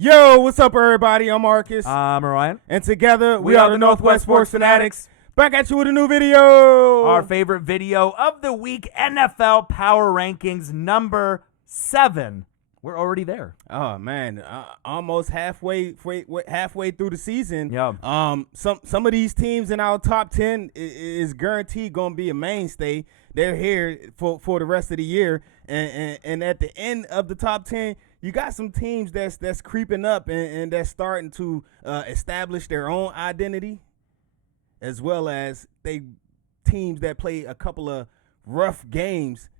Yo, what's up, everybody? I'm Marcus. I'm Ryan. And together, we are the Northwest Sports Fanatics. Back at you with a new video. Our favorite video of the week, NFL Power Rankings number 7. We're already there. Oh, man. Almost halfway through the season. Yeah. Some of these teams in our top 10 is guaranteed going to be a mainstay. They're here for the rest of the year. And at the end of the top 10, you got some teams that's creeping up and that's starting to establish their own identity, as well as teams that play a couple of rough games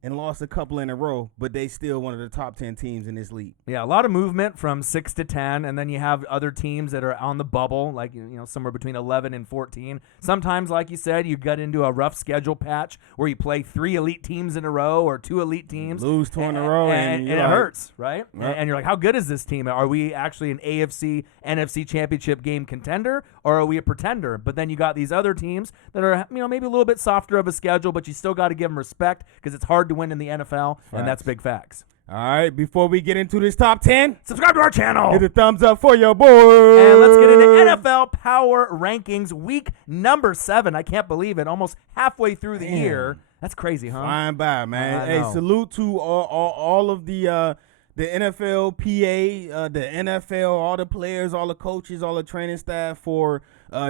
and lost a couple in a row, but they still one of the top 10 teams in this league. Yeah, a lot of movement from 6 to 10, and then you have other teams that are on the bubble, like somewhere between 11 and 14. Sometimes, like you said, you get into a rough schedule patch where you play 3 elite teams in a row or 2 elite teams. Lose 2 in a row, and it hurts, right? Yep. And you're like, how good is this team? Are we actually an AFC, NFC championship game contender, or are we a pretender? But then you got these other teams that are maybe a little bit softer of a schedule, but you still got to give them respect because it's hard to win in the NFL, and that's big facts. All right, before we get into this top 10, subscribe to our channel. Hit the thumbs up for your boy. And let's get into NFL Power Rankings, week number 7. I can't believe it. Almost halfway through the year. That's crazy, huh? Flying by, man. Hey, salute to all of the NFL, PA, the NFL, all the players, all the coaches, all the training staff for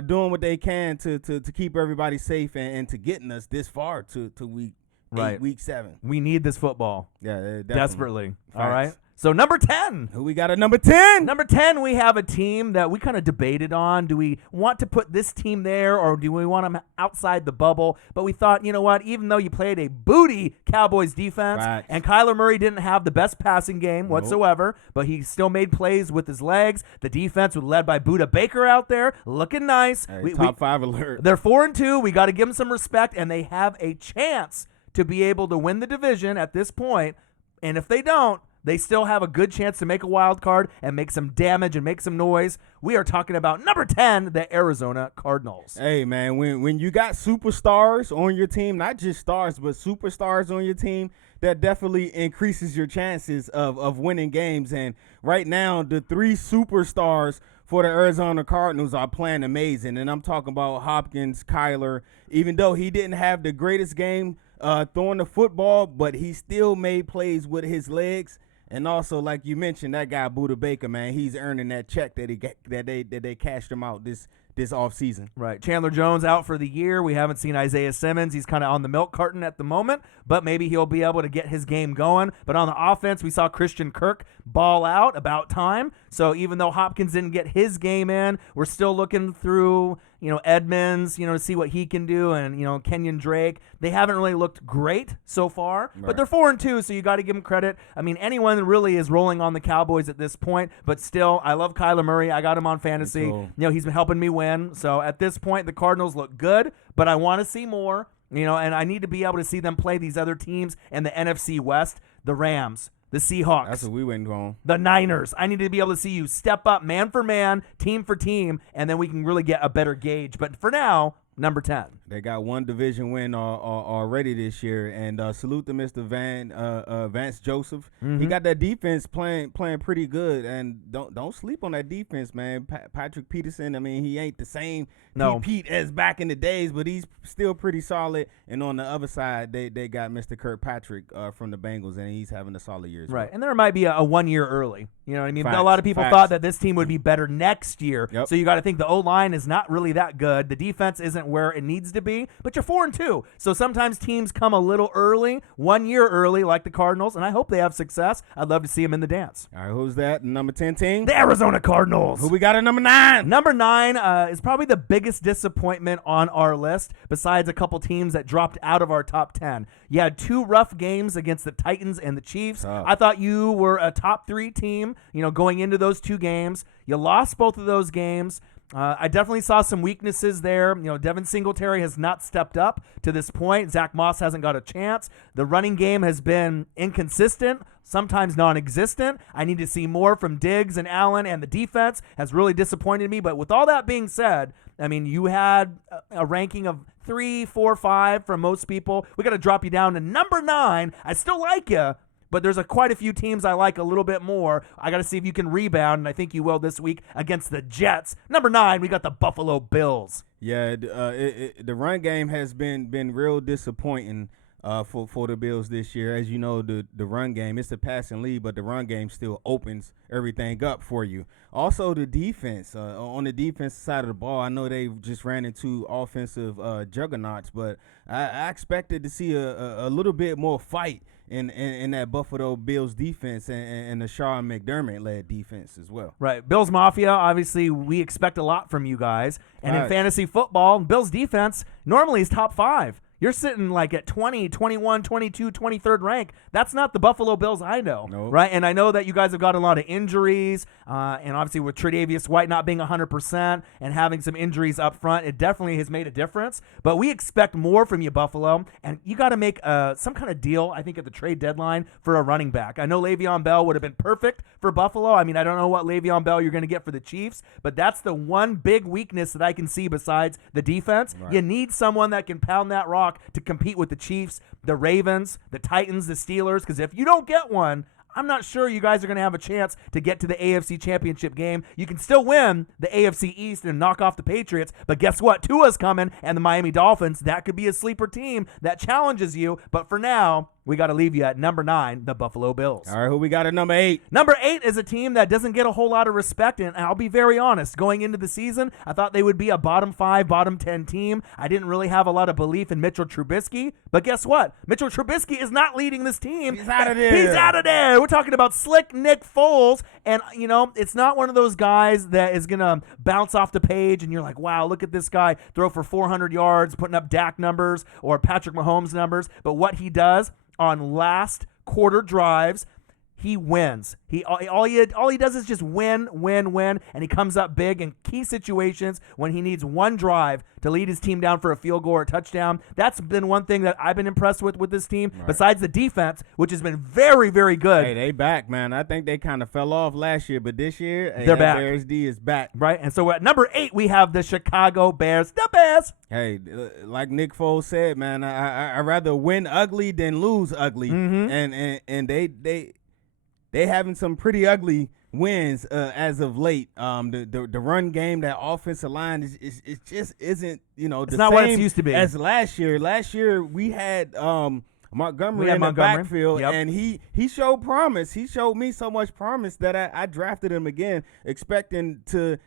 doing what they can to keep everybody safe and to getting us this far to week 7. We need this football. Yeah, definitely. Desperately. Facts. All right. So number 10. Who we got at number 10? Number 10, we have a team that we kind of debated on. Do we want to put this team there, or do we want them outside the bubble? But we thought, you know what, even though you played a booty Cowboys defense, Facts. and Kyler Murray didn't have the best passing game whatsoever, but he still made plays with his legs. The defense was led by Budda Baker out there, looking nice. Hey, top 5 alert. They're 4-2. We got to give them some respect, and they have a chance to be able to win the division at this point. And if they don't, they still have a good chance to make a wild card and make some damage and make some noise. We are talking about number 10, the Arizona Cardinals. Hey, man, when you got superstars on your team, not just stars, but superstars on your team, that definitely increases your chances of winning games. And right now, the 3 superstars for the Arizona Cardinals are playing amazing. And I'm talking about Hopkins, Kyler. Even though he didn't have the greatest game throwing the football, but he still made plays with his legs. And also, like you mentioned, that guy Budda Baker, man, he's earning that check that they cashed him out this offseason. Right. Chandler Jones out for the year. We haven't seen Isaiah Simmons. He's kind of on the milk carton at the moment, but maybe he'll be able to get his game going. But on the offense, we saw Christian Kirk ball out, about time. So even though Hopkins didn't get his game in, we're still looking through, Edmonds, to see what he can do, and, Kenyon Drake. They haven't really looked great so far, but they're 4-2, so you got to give them credit. I mean, anyone really is rolling on the Cowboys at this point, but still, I love Kyler Murray. I got him on fantasy. Cool. He's been helping me win. So at this point, the Cardinals look good, but I want to see more, and I need to be able to see them play these other teams in the NFC West, the Rams, the Seahawks. That's what we went on. The Niners. I need to be able to see you step up man for man, team for team, and then we can really get a better gauge. But for now, number 10. They got one division win already this year, and salute to Mr. Vance Joseph. Mm-hmm. He got that defense playing pretty good, and don't sleep on that defense, man. Patrick Peterson, I mean, he ain't the same Pete as back in the days, but he's still pretty solid. And on the other side, they got Mr. Kirkpatrick from the Bengals, and he's having a solid year as well. Right, and there might be a 1 year early. You know what I mean? Facts, a lot of people facts. thought that this team would be better next year. Yep. So you got to think the O-line is not really that good. The defense isn't where it needs to be, but you're 4-2. So sometimes teams come a little early, 1 year early, like the Cardinals, and I hope they have success. I'd love to see them in the dance. All right, who's that? Number 10 team? The Arizona Cardinals. Who we got at number 9? Number 9 is probably the biggest disappointment on our list, besides a couple teams that dropped out of our top 10. You had 2 rough games against the Titans and the Chiefs. I thought you were a top 3 team, going into those 2 games. You lost both of those games. I definitely saw some weaknesses there. Devin Singletary has not stepped up to this point. Zach Moss hasn't got a chance. The running game has been inconsistent, sometimes non-existent. I need to see more from Diggs and Allen, and the defense has really disappointed me. But with all that being said, I mean, you had a ranking of 3, 4, 5 from most people. We got to drop you down to number 9. I still like you, but there's quite a few teams I like a little bit more. I got to see if you can rebound, and I think you will this week against the Jets. Number 9, we got the Buffalo Bills. Yeah, the run game has been real disappointing for the Bills this year. As you know, the run game, it's a passing lead, but the run game still opens everything up for you. Also, the defense, on the defensive side of the ball, I know they just ran into offensive juggernauts, but I expected to see a little bit more fight in that Buffalo Bills defense and the Sean McDermott-led defense as well. Right. Bills Mafia, obviously, we expect a lot from you guys. And in fantasy football, Bills defense normally is top 5. You're sitting like at 20, 21, 22, 23rd rank. That's not the Buffalo Bills I know, nope. Right? And I know that you guys have got a lot of injuries, and obviously with Tre'Davious White not being 100% and having some injuries up front, it definitely has made a difference. But we expect more from you, Buffalo, and you got to make some kind of deal, I think, at the trade deadline for a running back. I know Le'Veon Bell would have been perfect for Buffalo. I mean, I don't know what Le'Veon Bell you're going to get for the Chiefs, but that's the one big weakness that I can see besides the defense. Right. You need someone that can pound that rock to compete with the Chiefs, the Ravens, the Titans, the Steelers, because if you don't get one, I'm not sure you guys are going to have a chance to get to the AFC Championship game. You can still win the AFC East and knock off the Patriots, but guess what? Tua's coming, and the Miami Dolphins, that could be a sleeper team that challenges you, but for now, we got to leave you at number 9, the Buffalo Bills. All right, who we got at number 8? Number 8 is a team that doesn't get a whole lot of respect, and I'll be very honest. Going into the season, I thought they would be a bottom 5, bottom 10 team. I didn't really have a lot of belief in Mitchell Trubisky, but guess what? Mitchell Trubisky is not leading this team. He's out of there. He's out of there. We're talking about slick Nick Foles, and, you know, it's not one of those guys that is going to bounce off the page, and you're like, wow, look at this guy throw for 400 yards, putting up Dak numbers or Patrick Mahomes numbers, but what he does on last quarter drives, he wins. All he does is just win, and he comes up big in key situations when he needs one drive to lead his team down for a field goal or a touchdown. That's been one thing that I've been impressed with this team, right, besides the defense, which has been very, very good. Hey, they back, man. I think they kind of fell off last year, but this year, they're back. Bears D is back. Right, and so at number 8, we have the Chicago Bears. The Bears! Hey, like Nick Foles said, man, I'd rather win ugly than lose ugly. Mm-hmm. And they having some pretty ugly wins as of late. The run game, that offensive line is just isn't, you know, it's not what it used to be as last year. Last year we had Montgomery in the backfield, yep, and he showed promise. He showed me so much promise that I drafted him again, expecting to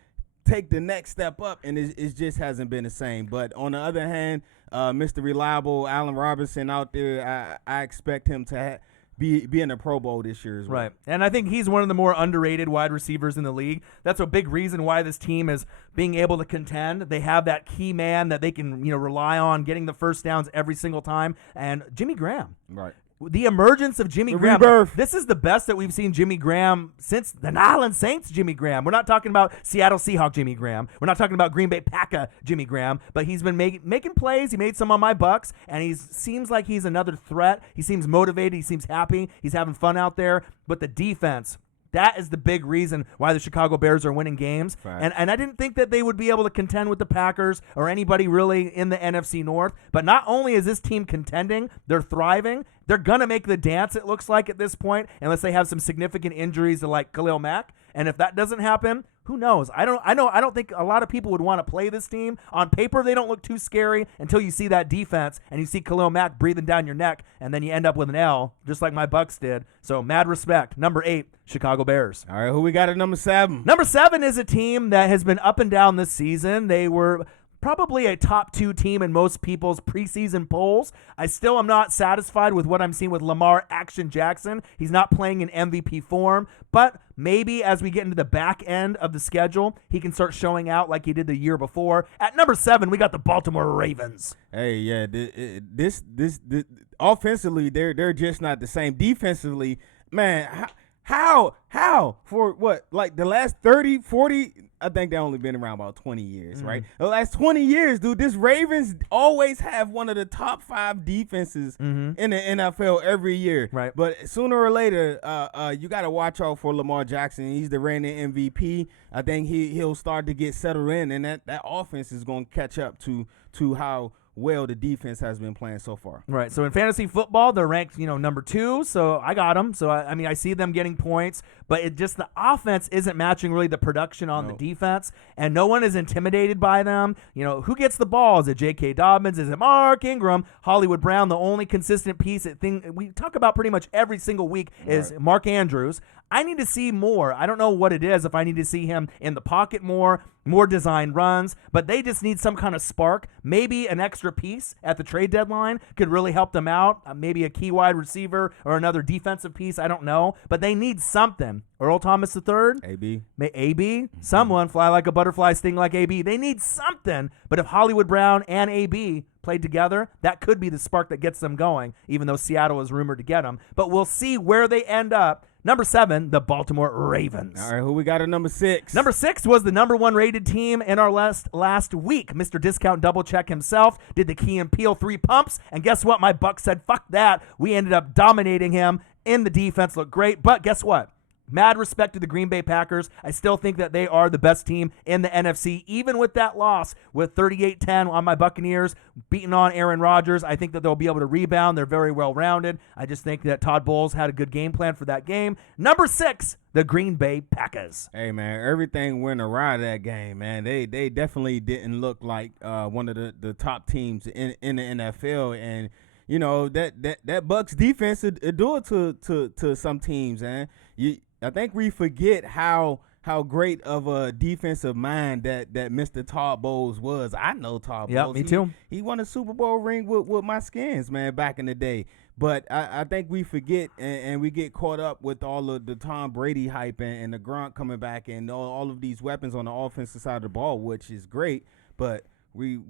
take the next step up, and it just hasn't been the same. But on the other hand, Mr. Reliable Allen Robinson out there, I expect him to be in the Pro Bowl this year as well. Right. And I think he's one of the more underrated wide receivers in the league. That's a big reason why this team is being able to contend. They have that key man that they can, you know, rely on getting the first downs every single time. And Jimmy Graham. Right. The emergence of Jimmy Graham. Rebirth. This is the best that we've seen Jimmy Graham since the New Orleans Saints Jimmy Graham. We're not talking about Seattle Seahawks Jimmy Graham. We're not talking about Green Bay Packers Jimmy Graham, but he's been making plays. He made some on my Bucks, and he seems like he's another threat. He seems motivated. He seems happy. He's having fun out there. But the defense, that is the big reason why the Chicago Bears are winning games. Right. And I didn't think that they would be able to contend with the Packers or anybody really in the NFC North. But not only is this team contending, they're thriving. They're going to make the dance, it looks like, at this point, unless they have some significant injuries to like Khalil Mack. And if that doesn't happen, who knows? I don't think a lot of people would want to play this team. On paper, they don't look too scary until you see that defense and you see Khalil Mack breathing down your neck, and then you end up with an L, just like my Bucks did. So mad respect. Number 8, Chicago Bears. All right, who we got at number 7? Number 7 is a team that has been up and down this season. They were probably a top 2 team in most people's preseason polls. I still am not satisfied with what I'm seeing with Lamar Action Jackson. He's not playing in MVP form, but maybe as we get into the back end of the schedule, he can start showing out like he did the year before. At number 7, we got the Baltimore Ravens. Hey, yeah, this offensively, they're just not the same. Defensively, man, how for what, like the last 30, 40, I think they've only been around about 20 years, right? The last 20 years, dude, this Ravens always have one of the top 5 defenses in the NFL every year. Right. But sooner or later, you got to watch out for Lamar Jackson. He's the reigning MVP. I think he'll start to get settled in, and that offense is going to catch up to how well the defense has been playing so far. Right. So in fantasy football, they're ranked, number 2. So I got them. So I see them getting points, but the offense isn't matching really the production on the defense, and no one is intimidated by them. Who gets the ball? Is it J.K. Dobbins? Is it Mark Ingram? Hollywood Brown? The only consistent piece we talk about pretty much every single week is Mark Andrews. I need to see more. I don't know what it is, if I need to see him in the pocket more design runs, but they just need some kind of spark. Maybe an extra piece at the trade deadline could really help them out. Maybe a key wide receiver or another defensive piece. I don't know, but they need something. Earl Thomas III? AB? Someone fly like a butterfly, sting like AB. They need something, but if Hollywood Brown and AB played together, that could be the spark that gets them going, even though Seattle is rumored to get them. But we'll see where they end up. Number 7, the Baltimore Ravens. All right, who we got at number 6? Number 6 was the number 1 rated team in our last week. Mr. Discount Double Check himself did the Key and Peele 3 pumps, and guess what? My Bucks said, fuck that. We ended up dominating him in the defense. Looked great, but guess what? Mad respect to the Green Bay Packers. I still think that they are the best team in the NFC, even with that loss with 38-10 on my Buccaneers, beating on Aaron Rodgers. I think that they'll be able to rebound. They're very well-rounded. I just think that Todd Bowles had a good game plan for that game. Number 6, the Green Bay Packers. Hey, man, everything went awry that game, man. They definitely didn't look like one of the top teams in the NFL, and that Bucs defense would do it to some teams, man. I think we forget how great of a defensive mind that Mr. Todd Bowles was. I know Todd Bowles. Yeah, me too. He won a Super Bowl ring with my Skins, man, back in the day. But I think we forget and we get caught up with all of the Tom Brady hype and the Gronk coming back and all of these weapons on the offensive side of the ball, which is great. But we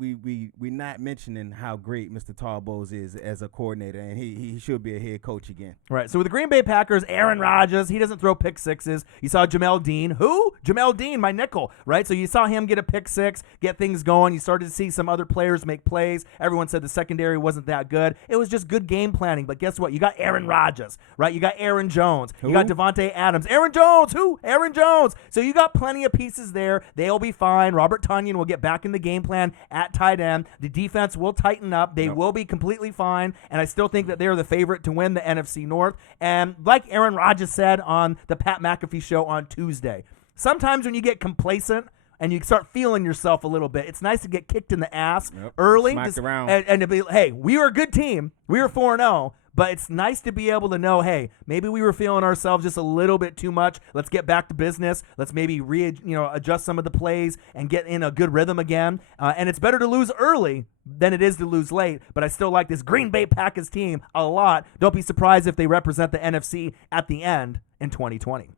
not mentioning how great Mr. Todd Bowles is as a coordinator, and he should be a head coach again. Right. So with the Green Bay Packers, Aaron Rodgers, he doesn't throw pick sixes. You saw Jamel Dean. Who? Jamel Dean, my nickel. Right. So you saw him get a pick six, get things going. You started to see some other players make plays. Everyone said the secondary wasn't that good. It was just good game planning. But guess what? You got Aaron Rodgers. Right. You got Aaron Jones. Who? You got Devontae Adams. Aaron Jones. Who? Aaron Jones. So you got plenty of pieces there. They'll be fine. Robert Tonyan will get back in the game plan at tight end. The defense will tighten up. They will be completely fine, and I still think that they're the favorite to win the NFC North. And like Aaron Rodgers said on the Pat McAfee show on Tuesday, sometimes when you get complacent and you start feeling yourself a little bit, it's nice to get kicked in the ass early. Smacked around. And to be, hey, we were a good team. We were 4-0. But it's nice to be able to know, hey, maybe we were feeling ourselves just a little bit too much. Let's get back to business. Let's maybe adjust some of the plays and get in a good rhythm again. And it's better to lose early than it is to lose late. But I still like this Green Bay Packers team a lot. Don't be surprised if they represent the NFC at the end in 2020.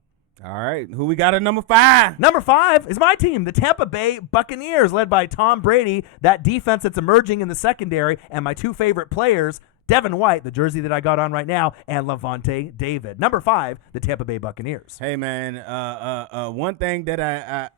All right, who we got at number 5? Number 5 is my team, the Tampa Bay Buccaneers, led by Tom Brady, that defense that's emerging in the secondary, and my 2 favorite players, Devin White, the jersey that I got on right now, and Levante David. Number 5, the Tampa Bay Buccaneers. Hey, man, one thing that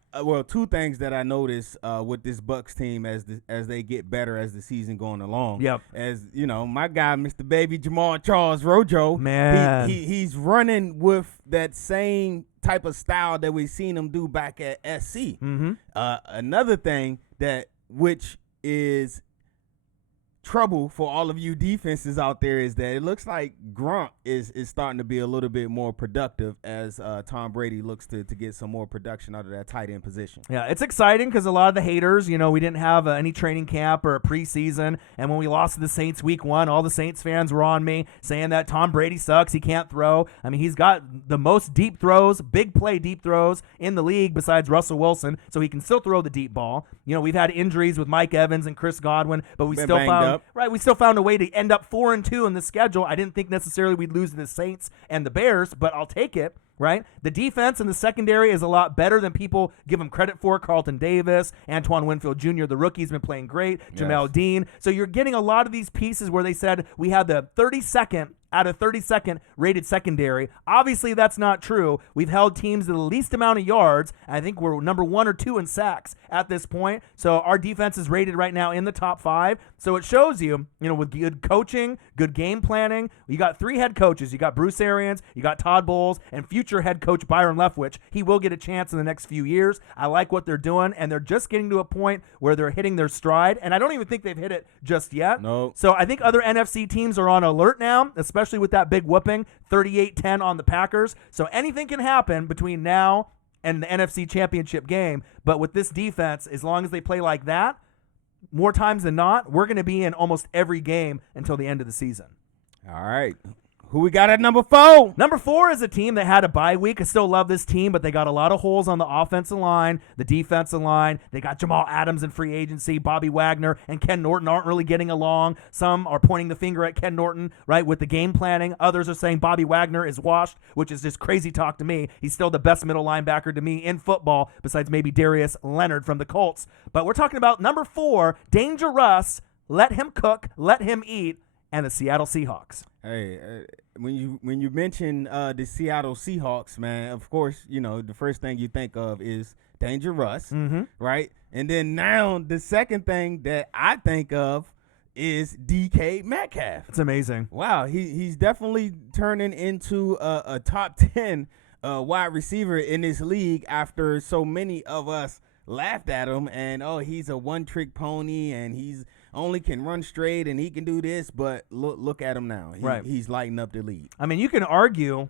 two things that I noticed with this Bucs team as they get better as the season going along. Yep. As you know, my guy, Mr. Baby Jamal Charles Rojo, man, he's running with that same type of style that we seen him do back at SC. Mm-hmm. Another thing which is trouble for all of you defenses out there is that it looks like Gronk is starting to be a little bit more productive as Tom Brady looks to get some more production out of that tight end position. Yeah, it's exciting because a lot of the haters, we didn't have any training camp or a preseason, and when we lost to the Saints week 1, all the Saints fans were on me saying that Tom Brady sucks, he can't throw. I mean, he's got the most deep throws, big play deep throws in the league besides Russell Wilson, so he can still throw the deep ball. We've had injuries with Mike Evans and Chris Godwin, but we still found a way to end up 4-2 in the schedule. I didn't think necessarily we'd lose to the Saints and the Bears, but I'll take it. Right? The defense and the secondary is a lot better than people give them credit for. Carlton Davis, Antoine Winfield Jr., the rookie's been playing great. Jamel Dean. So you're getting a lot of these pieces where they said we had the 32nd out of 32nd rated secondary. Obviously, that's not true. We've held teams to the least amount of yards. I think we're number 1 or 2 in sacks at this point. So our defense is rated right now in the top 5. So it shows you, with good coaching, good game planning. You got 3 head coaches. You got Bruce Arians, you got Todd Bowles, and future head coach Byron Leftwich. He will get a chance in the next few years. I like what they're doing, and they're just getting to a point where they're hitting their stride. And I don't even think they've hit it just yet. No. So I think other NFC teams are on alert now, especially with that big whooping, 38-10 on the Packers. So anything can happen between now and the NFC Championship game. But with this defense, as long as they play like that, more times than not, we're going to be in almost every game until the end of the season. All right. Who we got at number 4? Number 4 is a team that had a bye week. I still love this team, but they got a lot of holes on the offensive line, the defensive line. They got Jamal Adams in free agency. Bobby Wagner and Ken Norton aren't really getting along. Some are pointing the finger at Ken Norton, right, with the game planning. Others are saying Bobby Wagner is washed, which is just crazy talk to me. He's still the best middle linebacker to me in football, besides maybe Darius Leonard from the Colts. But we're talking about number 4, Danger Russ. Let him cook, let him eat, and the Seattle Seahawks. Hey, when you mention the Seattle Seahawks, man, of course, the first thing you think of is Danger Russ, right? And then now the second thing that I think of is DK Metcalf. It's amazing. Wow, he's definitely turning into a top 10 wide receiver in this league after so many of us laughed at him and, he's a one-trick pony and he's only can run straight and he can do this, but look at him now. He's lighting up the league. I mean, you can argue,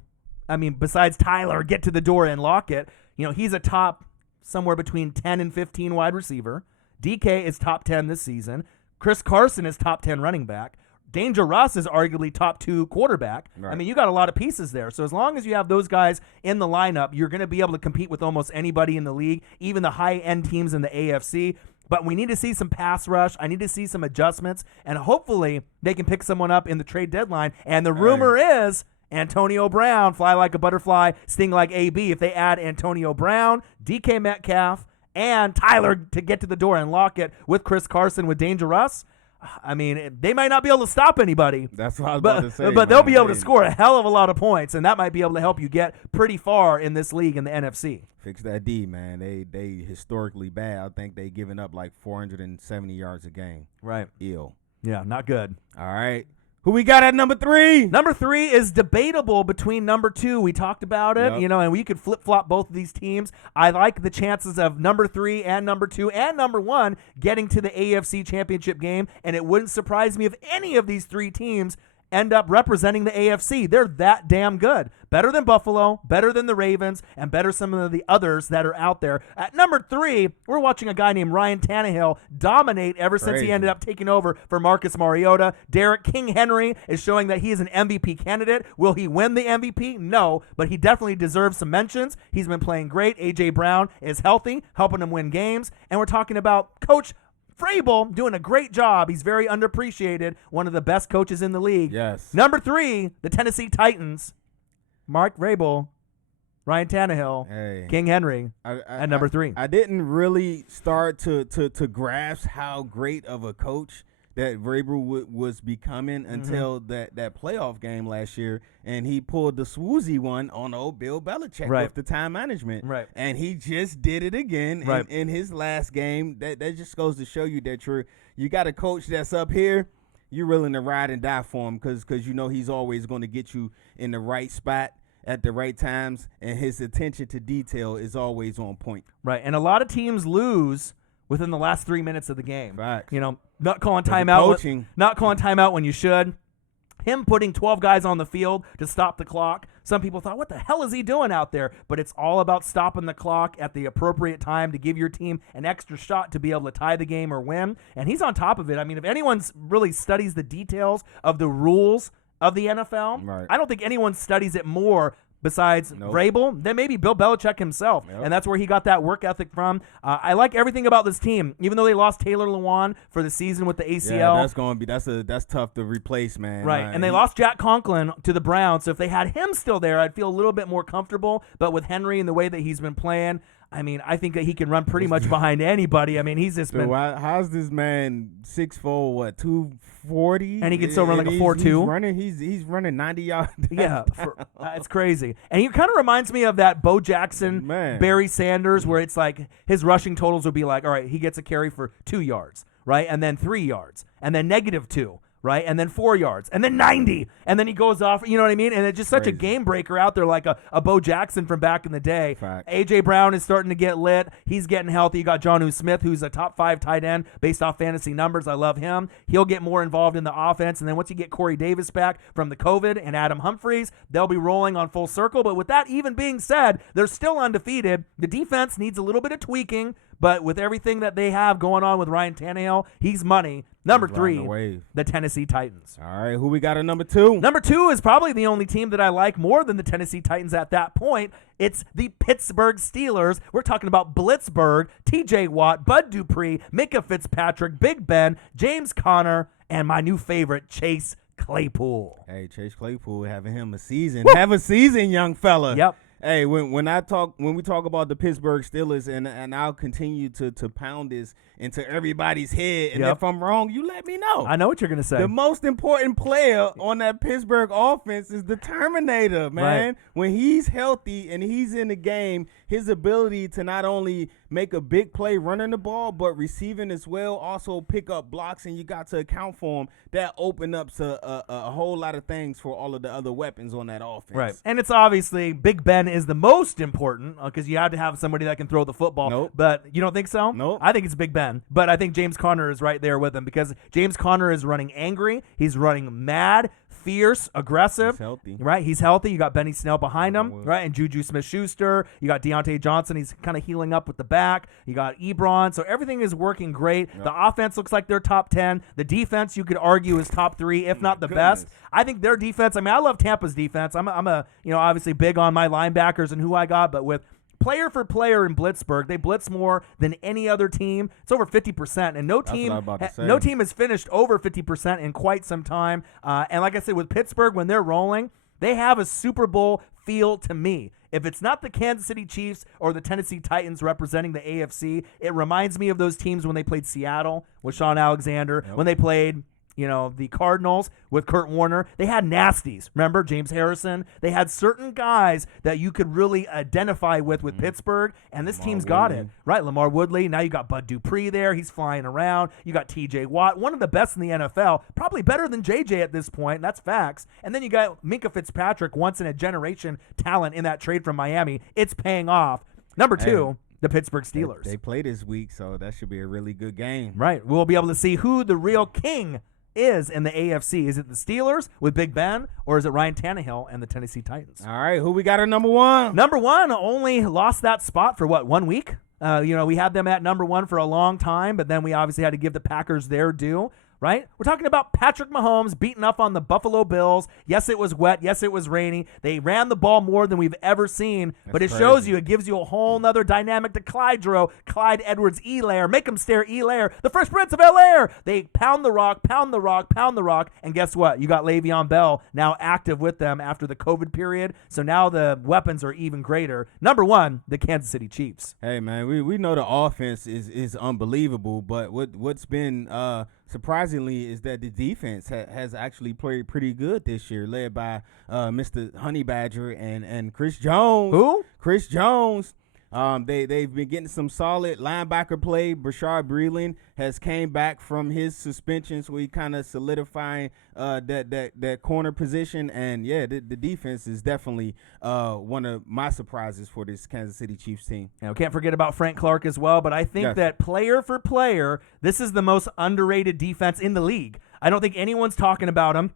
besides Tyler, get to the door and lock it, he's a top somewhere between 10 and 15 wide receiver. DK is top 10 this season. Chris Carson is top 10 running back. Danger Russ is arguably top 2 quarterback. Right. I mean, you got a lot of pieces there. So as long as you have those guys in the lineup, you're going to be able to compete with almost anybody in the league, even the high-end teams in the AFC. But we need to see some pass rush. I need to see some adjustments. And hopefully they can pick someone up in the trade deadline. And the rumor is Antonio Brown, fly like a butterfly, sting like AB. If they add Antonio Brown, DK Metcalf, and Tyler to get to the door and lock it with Chris Carson with Danger Russ, they might not be able to stop anybody. That's what I was about to say. But they'll be able to score a hell of a lot of points, and that might be able to help you get pretty far in this league in the NFC. Fix that D, man. They historically bad. I think they giving up like 470 yards a game. Right. Ill. Yeah, not good. All right. Who we got at number 3? Number 3 is debatable between number 2. We talked about it, and we could flip-flop both of these teams. I like the chances of number 3 and number 2 and number 1 getting to the AFC Championship game, and it wouldn't surprise me if any of these 3 teams end up representing the AFC. They're that damn good. Better than Buffalo, better than the Ravens, and better some of the others that are out there. At number 3, we're watching a guy named Ryan Tannehill dominate ever since he ended up taking over for Marcus Mariota. Derrick King Henry is showing that he is an MVP candidate. Will he win the MVP? No, but he definitely deserves some mentions. He's been playing great. A.J. Brown is healthy, helping him win games. And we're talking about Coach Vrabel doing a great job. He's very underappreciated, one of the best coaches in the league. Yes. Number 3, the Tennessee Titans. Mark Vrabel, Ryan Tannehill, King Henry, at number 3. I didn't really start to grasp how great of a coach that Vrabel was becoming until that playoff game last year, and he pulled the swoozy one on old Bill Belichick with the time management. Right. And he just did it again in his last game. That just goes to show you that you got a coach that's up here, you're willing to ride and die for him because he's always going to get you in the right spot at the right times, and his attention to detail is always on point. Right, and a lot of teams lose within the last 3 minutes of the game. Facts. Not calling timeout when you should. Him putting 12 guys on the field to stop the clock. Some people thought, what the hell is he doing out there? But it's all about stopping the clock at the appropriate time to give your team an extra shot to be able to tie the game or win. And he's on top of it. I mean, if anyone really studies the details of the rules of the NFL, I don't think anyone studies it more besides Vrabel, then maybe Bill Belichick himself. And that's where he got that work ethic from. I like everything about this team, even though they lost Taylor Lewan for the season with the ACL. Yeah, that's tough to replace, man. Right, and they lost Jack Conklin to the Browns, so if they had him still there, I'd feel a little bit more comfortable. But with Henry and the way that he's been playing, I mean, I think that he can run pretty much behind anybody. I mean, he's just been. How's this man 6'4", 240? And he can still run like a 4.2. He's running 90 yards. Yeah, it's crazy. And he kind of reminds me of that Bo Jackson, Barry Sanders, where it's like his rushing totals would be like, all right, he gets a carry for 2 yards, right? And then 3 yards, and then -2. Right, and then 4 yards, and then 90, and then he goes off. You know what I mean? And it's just such a game breaker out there, like a Bo Jackson from back in the day. Fact. A.J. Brown is starting to get lit. He's getting healthy. You got Jonnu Smith, who's a top 5 tight end based off fantasy numbers. I love him. He'll get more involved in the offense. And then once you get Corey Davis back from the COVID and Adam Humphries, they'll be rolling on full circle. But with that even being said, they're still undefeated. The defense needs a little bit of tweaking. But with everything that they have going on with Ryan Tannehill, he's money. Number 3, the Tennessee Titans. All right, who we got at number 2? Number 2 is probably the only team that I like more than the Tennessee Titans at that point. It's the Pittsburgh Steelers. We're talking about Blitzburg, TJ Watt, Bud Dupree, Minka Fitzpatrick, Big Ben, James Conner, and my new favorite, Chase Claypool. Hey, Chase Claypool having him a season. Woo! Have a season, young fella. Yep. Hey, when we talk about the Pittsburgh Steelers, and I'll continue to pound this into everybody's head, and if I'm wrong, you let me know. I know what you're gonna say. The most important player on that Pittsburgh offense is the Terminator, man. Right. When he's healthy and he's in the game, his ability to not only make a big play running the ball, but receiving as well, also pick up blocks, and you got to account for him. That opened up a whole lot of things for all of the other weapons on that offense. Right. And it's obviously Big Ben is the most important because you have to have somebody that can throw the football. Nope. But you don't think so? Nope. I think it's Big Ben. But I think James Conner is right there with him because James Conner is running angry. He's running mad, fierce, aggressive. He's healthy. Right? He's healthy. You got Benny Snell behind him, right? And Juju Smith-Schuster. You got Deontay Johnson. He's kind of healing up with the back. You got Ebron. So everything is working great. Yep. The offense looks like they're top 10. The defense, you could argue, is top 3, if not the best. I think their defense, I mean, I love Tampa's defense. I'm obviously big on my linebackers and who I got, but with player for player in Blitzburg, they blitz more than any other team. It's over 50%, and no team has finished over 50% in quite some time. And like I said, with Pittsburgh, when they're rolling, they have a Super Bowl feel to me. If it's not the Kansas City Chiefs or the Tennessee Titans representing the AFC, it reminds me of those teams when they played Seattle with Sean Alexander, when they played the Cardinals with Kurt Warner. They had nasties. Remember James Harrison? They had certain guys that you could really identify with Pittsburgh, and this team's got it. Right, Lamar Woodley. Now you got Bud Dupree there. He's flying around. You got TJ Watt, one of the best in the NFL, probably better than JJ at this point. That's facts. And then you got Minka Fitzpatrick, once in a generation talent in that trade from Miami. It's paying off. Number 2. The Pittsburgh Steelers. They play this week, so that should be a really good game. Right. We'll be able to see who the real king is in the AFC. Is it the Steelers with Big Ben, or is it Ryan Tannehill and the Tennessee Titans? All right, who we got at number 1? Number 1 only lost that spot for 1 week? We had them at number 1 for a long time, but then we obviously had to give the Packers their due. Right? We're talking about Patrick Mahomes beating up on the Buffalo Bills. Yes, it was wet. Yes, it was rainy. They ran the ball more than we've ever seen. But it shows you, it gives you a whole nother dynamic to Clyde Edwards-Helaire. Make him stare, Helaire, the Fresh Prince of Bel-Air. They pound the rock. And guess what? You got Le'Veon Bell now active with them after the COVID period. So now the weapons are even greater. Number 1, the Kansas City Chiefs. Hey, man, we know the offense is unbelievable, but what's been surprisingly is that the defense has actually played pretty good this year, led by Mr. Honey Badger and Chris Jones. Who? Chris Jones. They've been getting some solid linebacker play. Brashard Breeland has came back from his suspension, so he kind of solidifying that corner position. And yeah, the defense is definitely one of my surprises for this Kansas City Chiefs team. And we can't forget about Frank Clark as well. But I think that player for player, this is the most underrated defense in the league. I don't think anyone's talking about him.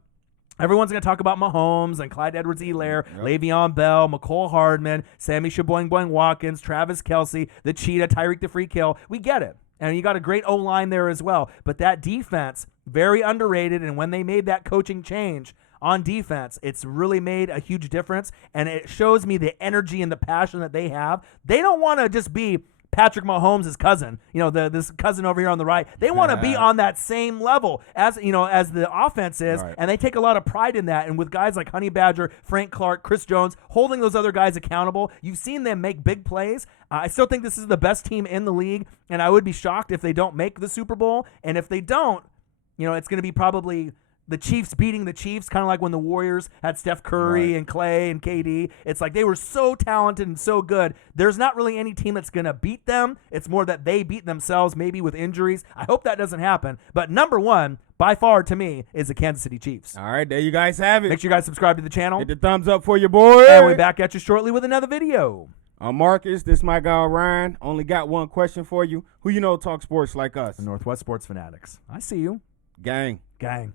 Everyone's going to talk about Mahomes and Clyde Edwards-Helaire, Le'Veon Bell, McCole Hardman, Sammy Shaboing Watkins, Travis Kelce, the Cheetah, Tyreek the Freak Hill. We get it. And you got a great O-line there as well. But that defense, very underrated. And when they made that coaching change on defense, it's really made a huge difference. And it shows me the energy and the passion that they have. They don't want to just be Patrick Mahomes' cousin, this cousin over here on the right. They want to be on that same level as the offense is, right. and they take a lot of pride in that. And with guys like Honey Badger, Frank Clark, Chris Jones, holding those other guys accountable, you've seen them make big plays. I still think this is the best team in the league, and I would be shocked if they don't make the Super Bowl. And if they don't, it's going to be probably the Chiefs beating the Chiefs, kind of like when the Warriors had Steph Curry and Clay and KD. It's like they were so talented and so good. There's not really any team that's going to beat them. It's more that they beat themselves, maybe with injuries. I hope that doesn't happen. But number one, by far to me, is the Kansas City Chiefs. All right, there you guys have it. Make sure you guys subscribe to the channel. Hit the thumbs up for your boy. And we'll be back at you shortly with another video. I'm Marcus. This is my guy, Ryan. Only got one question for you. Who you know talk sports like us? The Northwest Sports Fanatics. I see you. Gang. Gang.